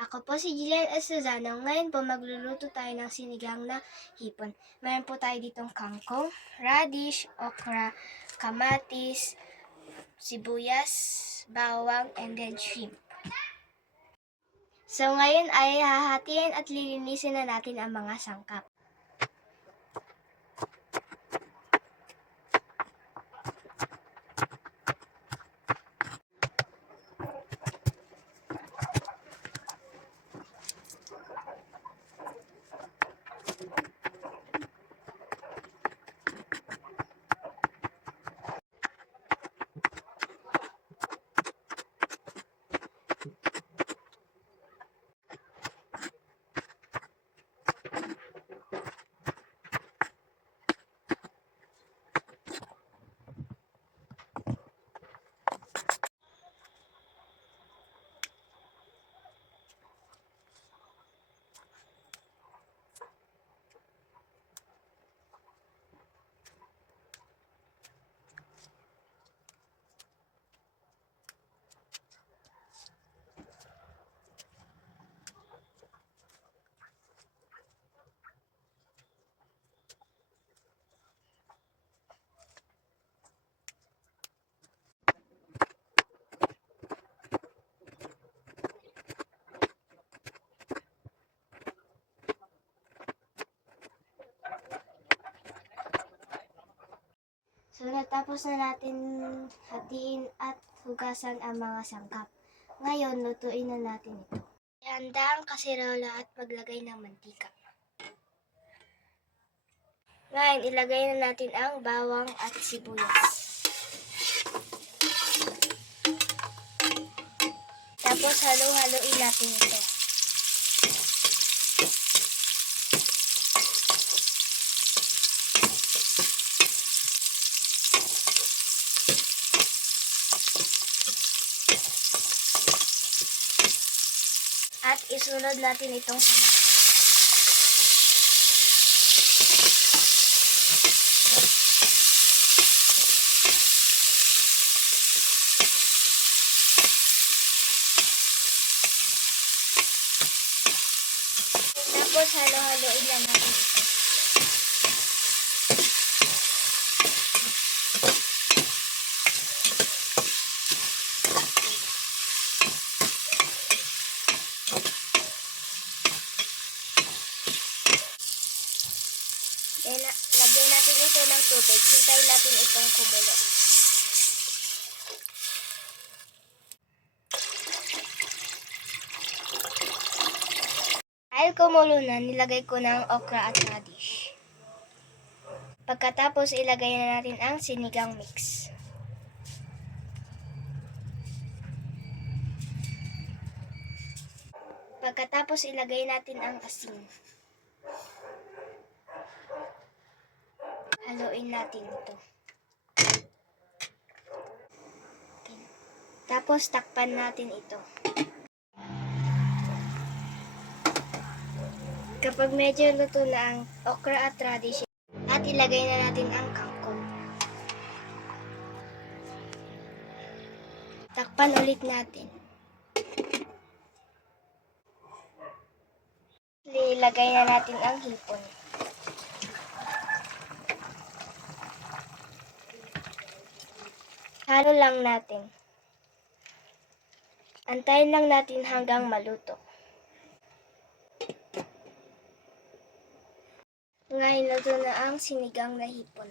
Ako po si Jillian Estezano. Ngayon po magluluto tayo ng sinigang na hipon. Meron po tayo ditong kangkong, radish, okra, kamatis, sibuyas, bawang, and then shrimp. So ngayon ay hahatiin at lilinisin na natin ang mga sangkap. So, natapos na natin hatiin at hugasan ang mga sangkap. Ngayon, lutuin na natin ito. Ihanda ang kasirola at maglagay ng mantika. Ngayon, ilagay na natin ang bawang at sibuyas. Tapos, halo-haloin natin ito. At isunod natin itong kamatis. Tapos halo-haloin lang natin ito. Lagyan natin ito ng tubig. Hintayin natin itong kumulo. Dahil kumulo na, nilagay ko ng okra at radish. Pagkatapos, ilagay na natin ang sinigang mix. Pagkatapos, ilagay natin ang asin. Haluin natin ito. Okay. Tapos, takpan natin ito. Kapag medyo luto na ang okra at radish, at ilagay na natin ang kangkong. Takpan ulit natin. Ilagay na natin ang hipon. Halo lang natin. Antayin lang natin hanggang maluto. Ngayon luto na ang sinigang na hipon.